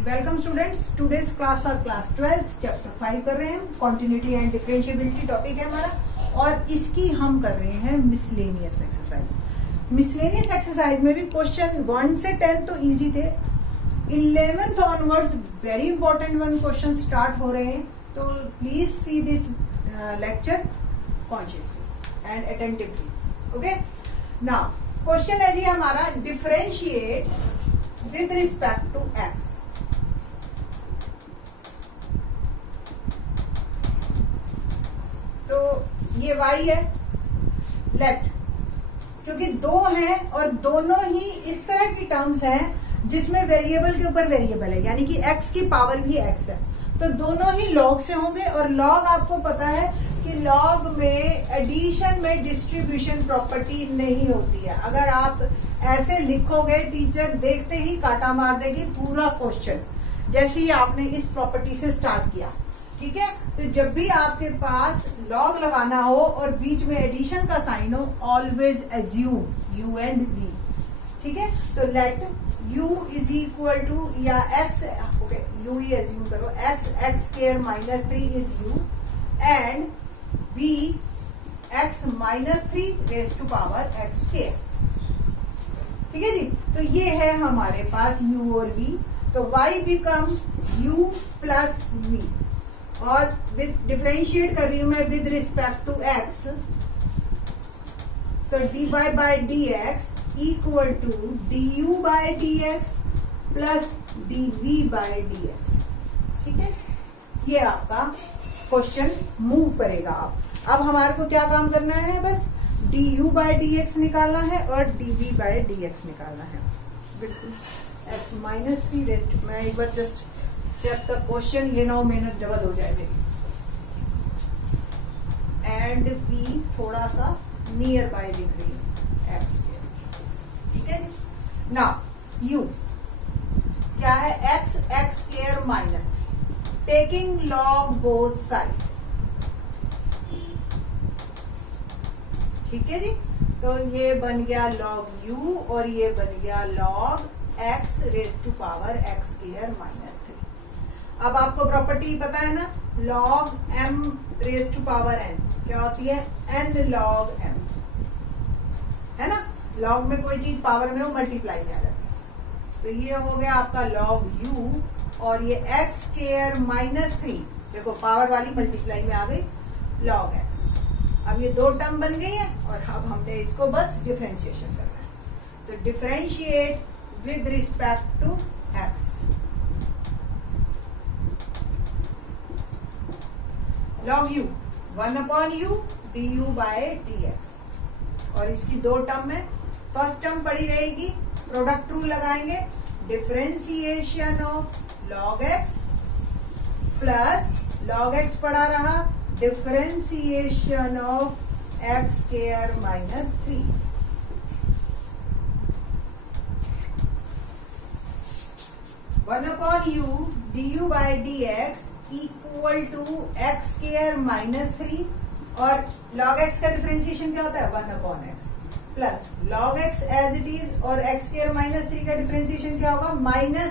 Welcome students, today's class for class 12 chapter 5 कर रहे हैं। कॉन्टिन्यूटी एंड डिफरेंशिएबिलिटी टॉपिक है हमारा और इसकी हम कर रहे हैं मिसलेनियस एक्सरसाइज। मिसलेनियस एक्सरसाइज में भी क्वेश्चन 1 से 10 तो इजी थे, 11th onwards very important one question start हो रहे हैं। तो please see this lecture consciously and attentively. Okay, now question है जी हमारा, differentiate with respect to x. तो ये y है, लेट, क्योंकि दो हैं और दोनों ही इस तरह की टर्म्स हैं जिसमें वेरिएबल के ऊपर वेरिएबल है, यानी कि x की पावर भी x है, तो दोनों ही लॉग से होंगे। और लॉग आपको पता है कि लॉग में एडिशन में डिस्ट्रीब्यूशन प्रॉपर्टी नहीं होती है। अगर आप ऐसे लिखोगे टीचर देखते ही काटा मार देगी पूरा क्वेश्चन, जैसे ही आपने इस प्रॉपर्टी से स्टार्ट किया। ठीक है, तो जब भी आपके पास लॉग लगाना हो और बीच में एडिशन का साइन हो, always assume u and v. ठीक है, तो let u is equal to या x, ओके u ही एज्यूम करो, x square minus 3 is u and v x minus 3 raise to power x square. ठीक है जी, तो ये है हमारे पास u और v। तो y becomes u plus v और विद डिफरेंशिएट कर रही हूं मैं विद रिस्पेक्ट टू x, तो dy bye dx equal to du by dx plus dv by dx। ठीक है, ये आपका क्वेश्चन मूव करेगा। अब हमारे को क्या काम करना है, बस du बाय dx निकालना है और dv बाय dx निकालना है। बिल्कुल x माइनस 3 रेस्ट, मैं एक बार जस्ट चेक द क्वेश्चन, ये 9 मिनट डबल हो जाए मेरी। एंड v थोड़ा सा नियर बाय लिख रही है x के। ठीक है, नाउ u क्या है, x square minus 3, taking log both side. ठीक है जी, तो ये बन गया log u और ये बन गया log x raise to power x square minus 3। अब आपको प्रॉपर्टी पता है ना, log m raise to power n क्या होती है, n log m, है ना। log में कोई चीज पावर में हो, मल्टीप्लाई में आ जाती है। तो ये हो गया आपका log u और ये x स्क्वायर माइनस 3, देखो पावर वाली मल्टीप्लाई में आ गई, log x। अब ये दो टर्म बन गई है और अब हमने इसको बस डिफरेंशिएशन करना है। तो differentiate with respect to x, log u 1 upon u du by dx, और इसकी दो टर्म है। फर्स्ट टर्म पड़ी रहेगी, प्रोडक्ट रूल लगाएंगे, differentiation of log x plus log x पड़ा रहा differentiation of x square minus 3। One upon u du by dx equal to x square minus 3 और log x का डिफरेंशिएशन क्या होता है, 1 upon x plus log x as it is, और x square minus 3 का differentiation क्या होगा, minus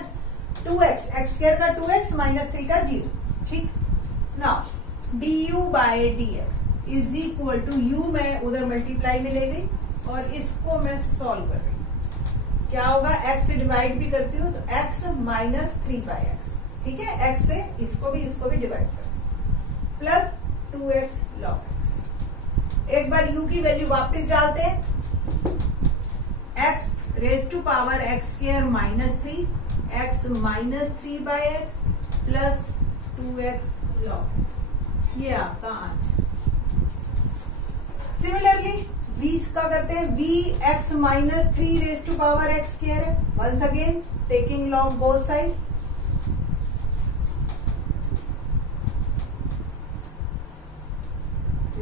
2x, x square का 2x माइनस 3 का 0। ठीक, now du by dx is equal to u मैं उधर मल्टीप्लाई में ले गई और इसको मैं सॉल्व कर रही हूँ। क्या होगा, x से डिवाइड भी करती हूँ तो x माइनस 3 बाय x। ठीक है, x से इसको भी डिवाइड कर प्लस 2x log x। एक बार u की वैल्यू वापस डालते हैं, x raise to power x square minus 3, x minus 3 by x plus 2x log x, ये आपका आंसर। सिमिलरली v का करते हैं, v x minus 3 raise to power x square है। Once again taking log both side,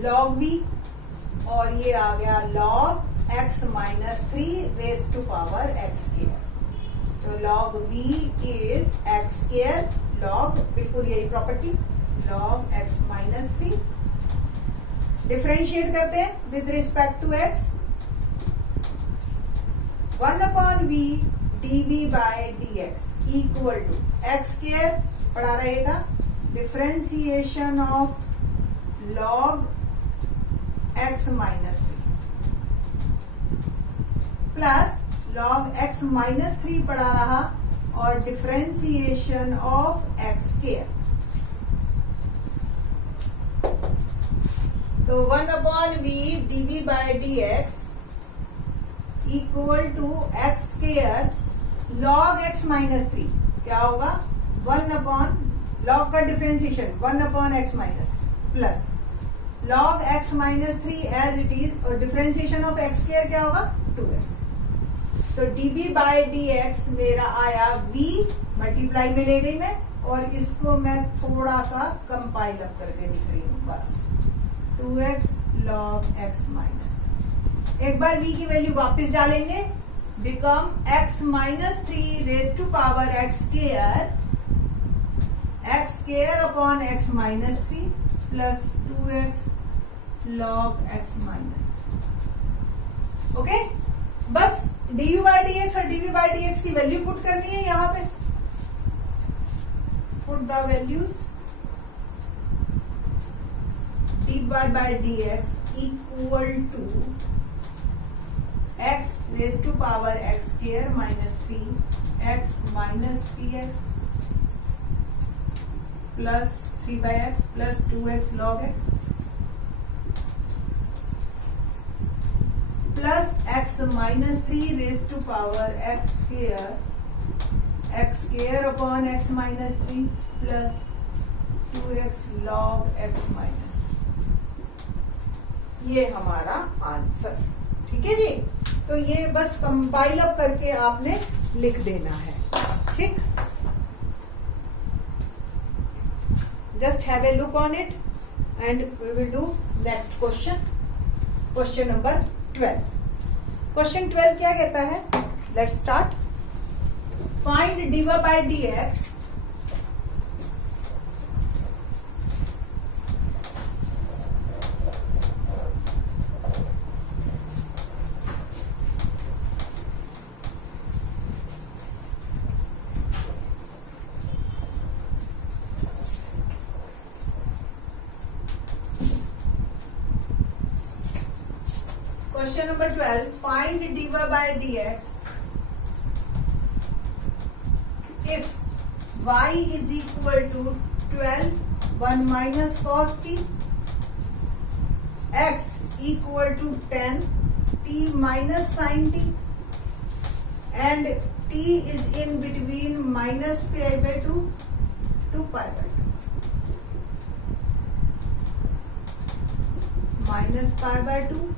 log v और ये आ गया log x minus 3 raise to power x square. तो log v is x square log, बिल्कुल यही property, log x minus 3। Differentiate करते हैं with respect to x, 1 upon v dv by dx equal to x square पड़ा रहेगा, differentiation of log x minus 3 plus log x minus 3 पड़ा रहा और differentiation of x square. तो 1/v dv by dx equal to x square log x minus 3 क्या होगा, 1/log का differentiation 1/x minus plus log x minus 3 as it is और differentiation of x square क्या होगा 2x। तो dv by dx मेरा आया v, मल्टीप्लाई में ले गई मैं और इसको मैं थोड़ा सा कंपाइल अप करके लिख रही हूँ बस 2x log x माइनस 3। एक बार v की वैल्यू वापस डालेंगे, become x minus 3 raise to power x square upon x minus 3 plus 2x log x minus 3। Okay, बस du बाई dx और dv बाई dx की वैल्यू पुट करनी है यहाँ पे। Put the values, dy by dx equal to x raise to power x square minus 3x minus 3x plus 3/x plus 2x log x plus x minus 3 raise to power x square upon x minus 3 plus 2x log x minus 3। ये हमारा answer, ठीक है जी। तो ये बस compile up करके आपने लिख देना है, ठीक। Just have a look on it and we will do next question. Question number 12. Question 12 क्या कहता है? Let's start. Find dy by dx Question number 12. Find dy by dx if y is equal to 12 1 minus cos t, x equal to 10 t minus sin t, and t is in between minus pi by 2 to pi by 2, minus pi by 2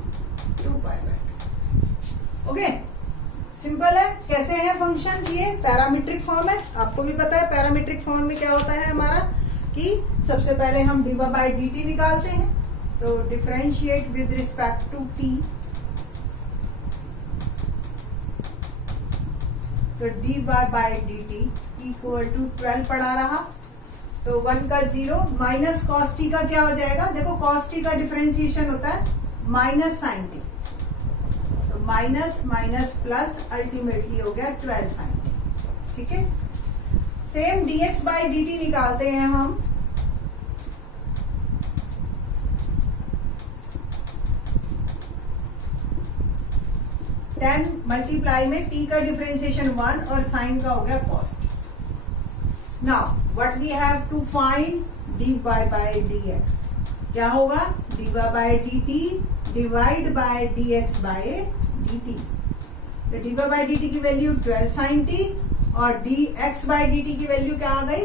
2 pi by 2। Okay, simple है। कैसे हैं functions? ये parametric form है, आपको भी पता है parametric form में क्या होता है हमारा, कि सबसे पहले हम dy बाई dt निकालते हैं, तो differentiate with respect to t, तो dy by dt equal to 12 पड़ा रहा, तो 1 का 0 माइनस cos t का क्या हो जाएगा, देखो cos t का डिफरेंशिएशन होता है माइनस साइन टी, तो माइनस माइनस प्लस अल्टीमेटली हो गया 12 साइन टी, ठीक है। सेम dx बाई dt निकालते हैं हम, टेन मल्टीप्लाई में t का डिफरेंशिएशन 1 और साइन का हो गया cos t। Now what we have to find dy by dx, क्या होगा, dy by dt divide by dx bye dt। तो dy बाय dt की वैल्यू 12 sin t और dx बाय dt की वैल्यू क्या आ गई,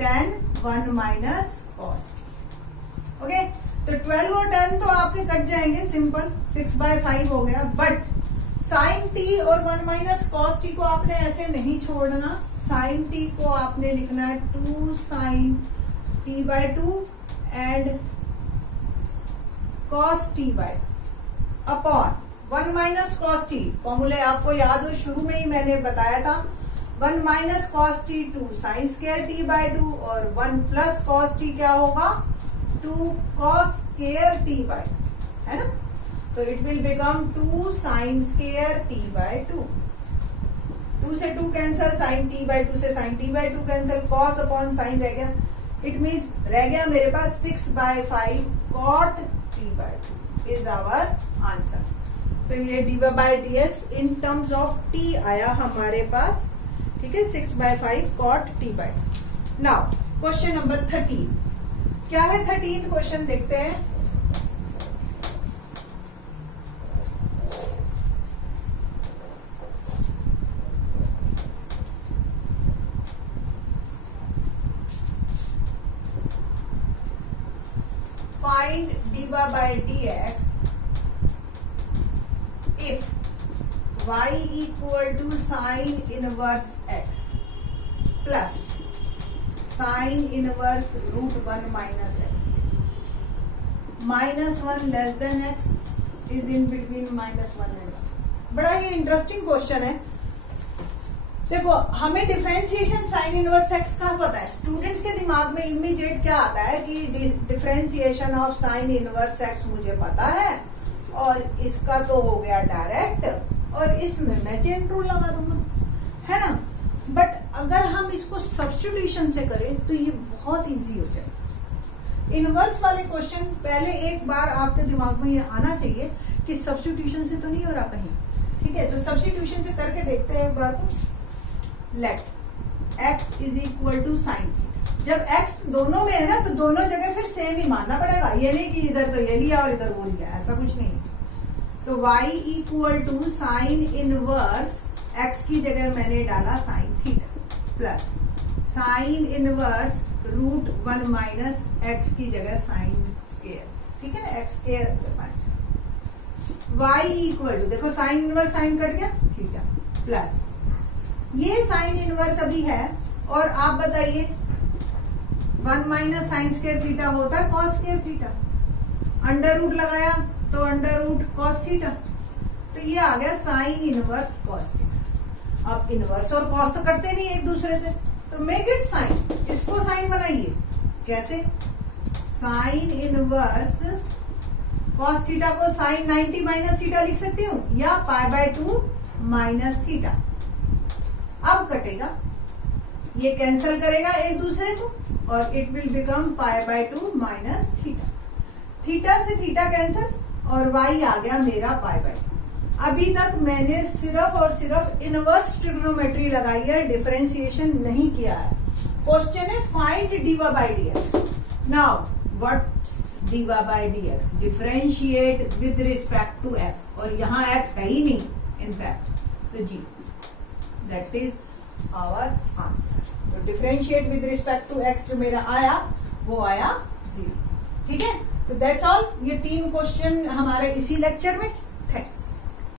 10 1 माइनस cos t। ओके, तो 12 और 10 तो आपके कट जाएंगे, सिंपल 6/5 हो गया। बट sin t और 1 माइनस cos t को आपने ऐसे नहीं छोड़ना, sin t को आपने लिखना है 2 sin t by 2 and cos t by upon 1 minus cos t। फॉर्मूले आपको याद हो, शुरू में ही मैंने बताया था, 1 माइनस cos t 2 sin स्क्वायर t बाय 2 और 1 प्लस cos t क्या होगा, 2 cos स्क्वायर t बाय 2, है ना। तो इट विल बिकम 2 sin स्क्वायर t बाय 2। 2 से 2 कैंसल, साइन टी बाई 2 से sine t by 2 cancel, cos upon sine रह गया। इट मीन्स रह गया मेरे पास 6/5 cot t by 2 is our answer. तो ये dy by dx in terms of t आया हमारे पास, ठीक है, 6/5 cot t by 2। Now question number 13 क्या है? 13 क्वेश्चन देखते हैं। Find dy by dx if y equal to sin inverse x plus sin inverse root 1 minus x, -1 less than x is in between -1 and 1। बड़ा ही interesting question है। देखो हमें differentiation sine inverse x का पता है, students के दिमाग में इमीडिएट क्या आता है कि differentiation of sine inverse x मुझे पता है और इसका तो हो गया डायरेक्ट, और इसमें मैं चेन रूल लगा दूंगा, है ना। बट अगर हम इसको सब्स्टिट्यूशन से करें तो ये बहुत इजी हो जाए। इनवर्स वाले क्वेश्चन पहले एक बार आपके दिमाग में ये आना चाहिए कि सब्स्टिट्यूशन से तो नहीं हो रहा कहीं, ठीक है। तो सब्स्टिट्यूशन से करके देखते हैं एक बार। तो let x is equal to sine theta. जब x दोनों में है ना तो दोनों जगह फिर सेम ही मानना पड़ेगा, ये नहीं कि इधर तो ये लिया और इधर वो लिया, ऐसा कुछ नहीं। तो y equal to sine inverse x की जगह मैंने डाला sine theta plus sine inverse root 1 minus x की जगह साइन स्क्वायर, ठीक है ना, x square sine. y equal to देखो साइन इनवर्स साइन कट गया थीटा प्लस ये साइन इनवर्स अभी है, और आप बताइए 1 माइनस साइन स्क्वायर थीटा होता है cos square theta, under root लगाया तो अंडर रूट कॉस थीटा, तो ये आ गया साइन इनवर्स कॉस थीटा। अब इनवर्स और कॉस तो करते नहीं एक दूसरे से, तो मेक इट साइन, इसको साइन बनाइए। कैसे? साइन इनवर्स कॉस थीटा को साइन 90 माइनस थीटा लिख सकती हूँ, या π/2 माइनस थीटा। अब कटेगा, ये कैंसल करेगा एक दूसरे को और it will become π/2 minus theta. Theta से थीटा कैंसल और y आ गया मेरा π/2। अभी तक मैंने सिर्फ और सिर्फ इनवर्स ट्रिग्नोमेट्री लगाई है, डिफरेंशिएशन नहीं किया है। क्वेश्चन है find dy by dx। Now what's dy by dx? Differentiate with respect to x, और यहाँ x है ही नहीं इनफैक्ट, तो जी दैट इज आवर आंसर। तो differentiate with respect to x जो मेरा आया वो आया 0, ठीक है। तो दैट्स ऑल, ये 3 क्वेश्चन हमारे इसी लेक्चर में। थैंक्स।